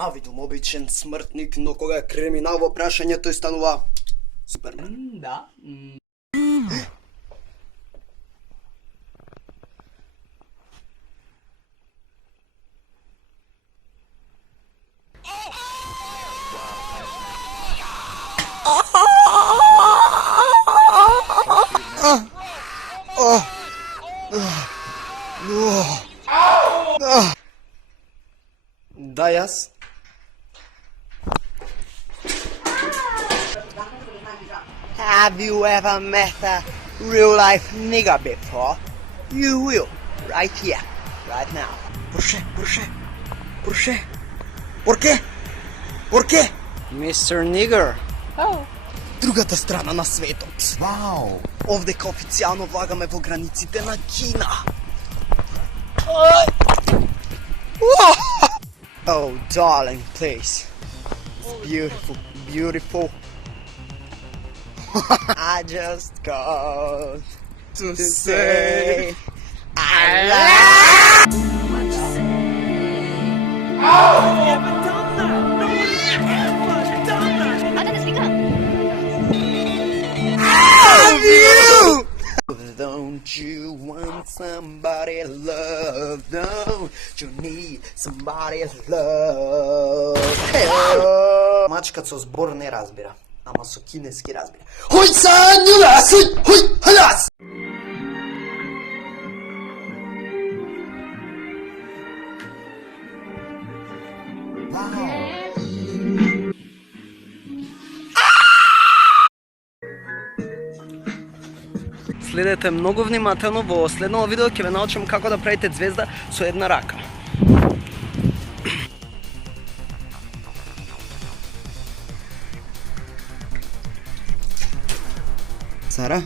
навидум обичен смртник, но кога е криминал во прашањето и станува Супермен. Да. Да, јас. Have you ever met a real life nigger before? You will, right here, right now. Por quê? Por quê? Mr. Nigger. Oh. Другата страна на светот. Вау! Овдека официјално влагаме во границите на Кина. Oh, darling, please. It's beautiful, beautiful. I just got to say I love you. Don't you want somebody love? Don't you need somebody love? Hey. Мачкат со збор не разбира, ама со кинески разбира. Хој са нюлас, хој, халас! Следете многу внимателно, во следното видео ќе ве научам како да правите звезда со една рака. Сара,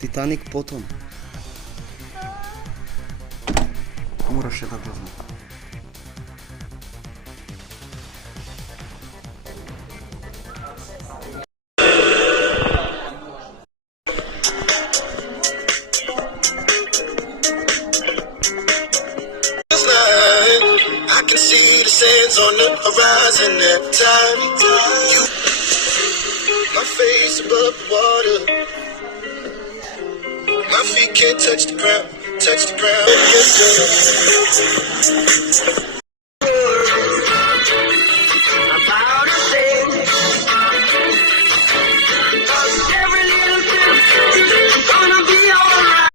Титаник потон. Мораше да го знам. I can see the sands on the horizon at time. My face above the water. My feet can't touch the ground, touch the ground. About a thing. Every little thing gonna be alright.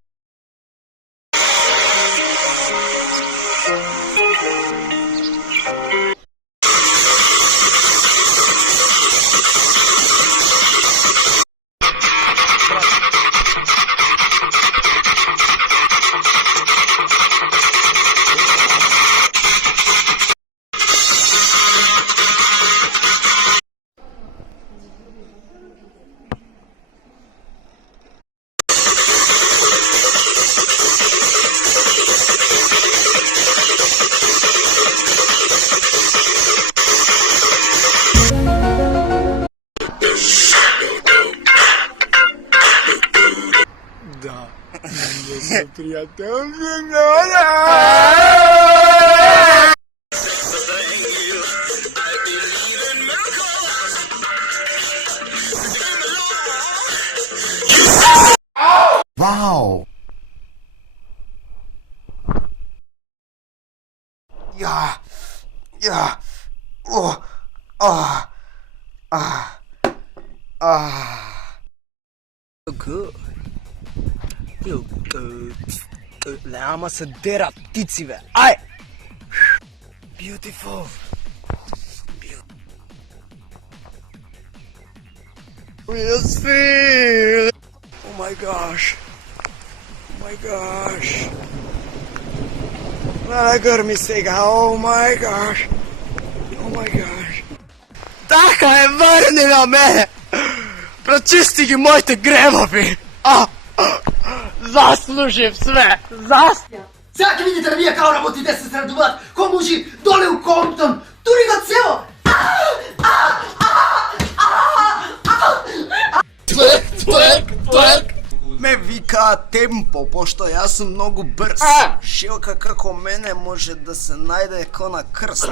Wow! Yeah. Oh. Good. Feel good. Ама се дерат птици, бе. Ај! Beautiful. Real sweet. Oh my gosh. Ала грми сега. Oh my gosh. Така е, върни на мене. Прочисти ги моите гребави. Заслужив све! Сега ќе видите да вие како работите се средуваат кој мужи доле у Комптон, тури го цело! Тверк! Ме вика темпо, пошто јас сум многу брз. Шилка како мене може да се најде ко на крст.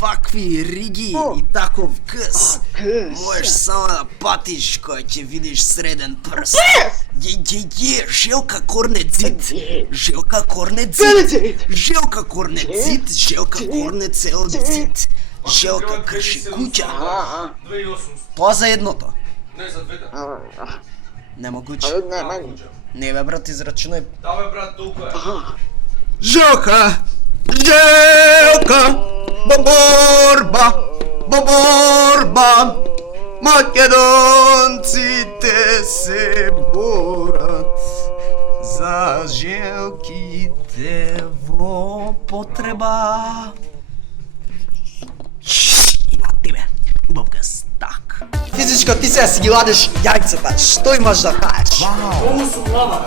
Вакви риги и таков къс. Можеш само да патиш кога ќе видиш среден прст. Желка Корнецит. Желка Корнецит. Желка Корнецит. Желка Корнецит. Желка крши куќа. 2800. Тоа за едното. Не, за двете. Немогуче. Не бе брат, израчунај. Да бе брат, толку е. Желка! Желка! Борба! Македонците се борат за желките во потреба. И на тебе, убав стак. Физичко, ти сега си ги ладеш јајцата. Што имаш да кажеш? Колу су глава.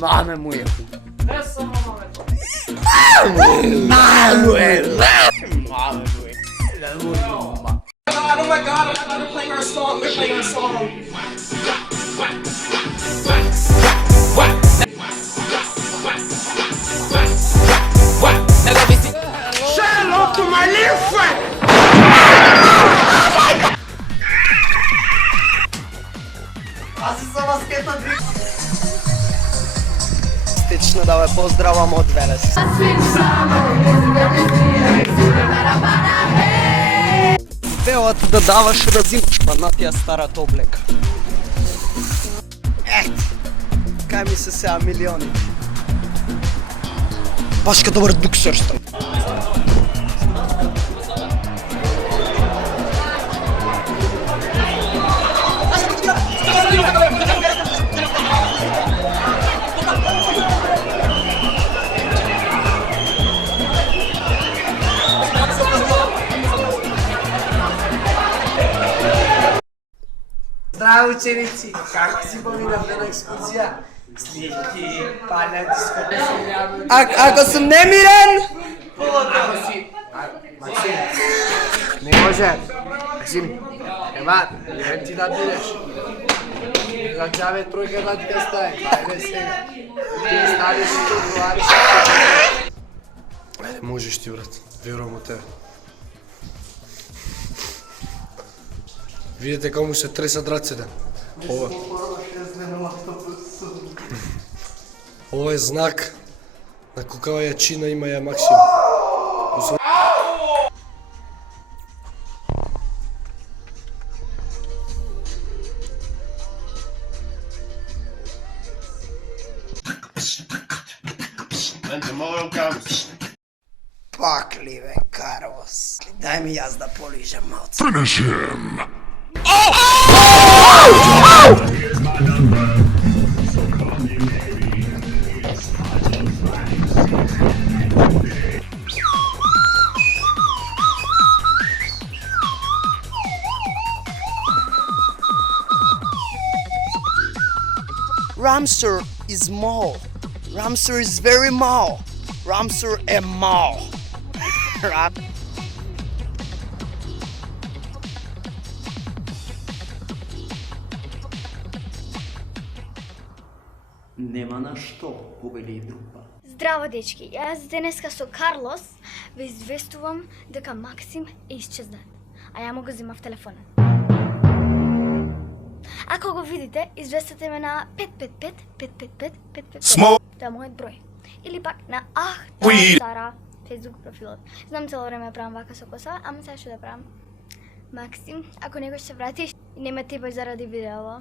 Маме моја. Не само мамето. Oh my god, they're playing our song, they're playing our song. Say hello to my little friend! Пази за баскетна дрик. Стично да ве поздравам од Велес. Велат да даваш да зимаш паднатија старата облека. Кај ми се сега милиони. Баш ка добар дуксер сте. Здраво, ученици! Како си поминавте на екскурзија? Слики, палја, дискотека. Ако сум немирен, Ако си... Максим, не може. Максим, ема, не ти да бидеш. За джаве тројка да ти стае. Ајде сега. Ти ставиш и ти одговариш. Ајде, можеш ти, брат. Верувам у тебе. Видите кому се тресат рацете. Ова е знак на каква јачина има ја Максим. пак ли бе, Карлос? Дај ми јас да полижам малце. Ramsur is small. Ramsur is very small. Ramsur é mal. Нема на што, повели и друга. Здраво, дечки! Јас денеска со Карлос ве известувам дека Максим е исчезнат, а ја му го земав телефонот. Ако го видите, известете ме на 555-555-555. Тоа е мојот број. Или пак на Сара, Facebook профилот. Знам цело време правам вака со коса, ама сега што да правам. Максим, ако некој се вратиш и нема тебе заради видео,